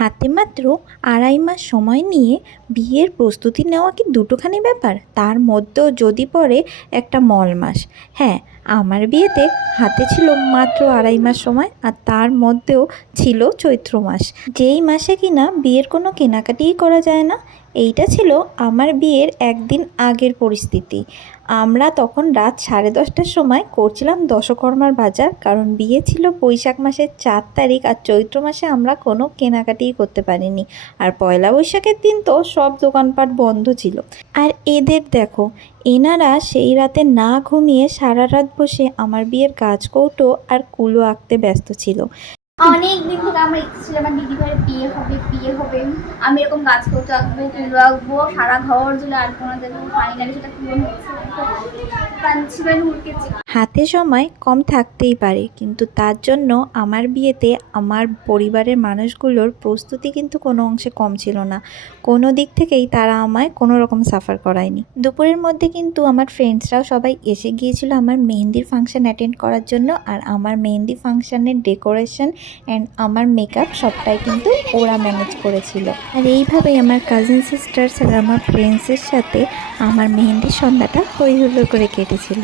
হাতে মাত্র 2.5 মাস সময় নিয়ে বিয়ের প্রস্তুতি নেওয়া কি দুটোখানি ব্যাপার? তার মধ্যেও যদি পড়ে একটা মল মাস। হ্যাঁ, আমার বিয়েতে হাতে ছিল মাত্র 2.5 মাস সময়, আর তার মধ্যেও ছিল চৈত্র মাস, যেই মাসে কিনা বিয়ের কোনো কেনাকাটিই করা যায় না। এইটা ছিল আমার বিয়ের একদিন আগের পরিস্থিতি। আমরা তখন রাত 10:30টার সময় করছিলাম দশকর্মার বাজার, কারণ বিয়ে ছিল বৈশাখ মাসের 4 তারিখ, আর চৈত্র মাসে আমরা কোনো কেনাকাটিই করতে পারিনি। আর পয়লা বৈশাখের দিন তো সব দোকানপাট বন্ধ ছিল। আর এদের দেখো, এনারা সেই রাতে না ঘুমিয়ে সারা রাত বসে আমার বিয়ের গাছকৌটো আর কুলো আঁকতে ব্যস্ত ছিল। অনেক দিন থেকে আমার ইচ্ছে ছিল আমার দিদি ভাইয়ের বিয়ে হবে, আমি এরকম গাছ করতে আঁকবো, কুলো আঁকবো, সারা ঘর জুড়ে আলপনা দেবো। ফাইনালি সেটা পূরণ হচ্ছে। হাতে সময় কম থাকতেই পারে, কিন্তু তার জন্য আমার বিয়েতে আমার পরিবারের মানুষগুলোর প্রস্তুতি কিন্তু কোনো অংশে কম ছিল না। কোনো দিক থেকেই তারা আমায় কোনো রকম সাফার করায়নি। দুপুরের মধ্যে কিন্তু আমার ফ্রেন্ডসরাও সবাই এসে গিয়েছিল আমার মেহেন্দির ফাংশন অ্যাটেন্ড করার জন্য। আর আমার মেহেন্দি ফাংশনের ডেকোরেশন অ্যান্ড আমার মেকআপ সবটাই কিন্তু ওরা ম্যানেজ করেছিল। আর এইভাবেই আমার কাজিন সিস্টার্স আর আমার ফ্রেন্ডসের সাথে আমার মেহেন্দির সন্ধ্যাটা হই হুল্লোড় করে কেটেছিল।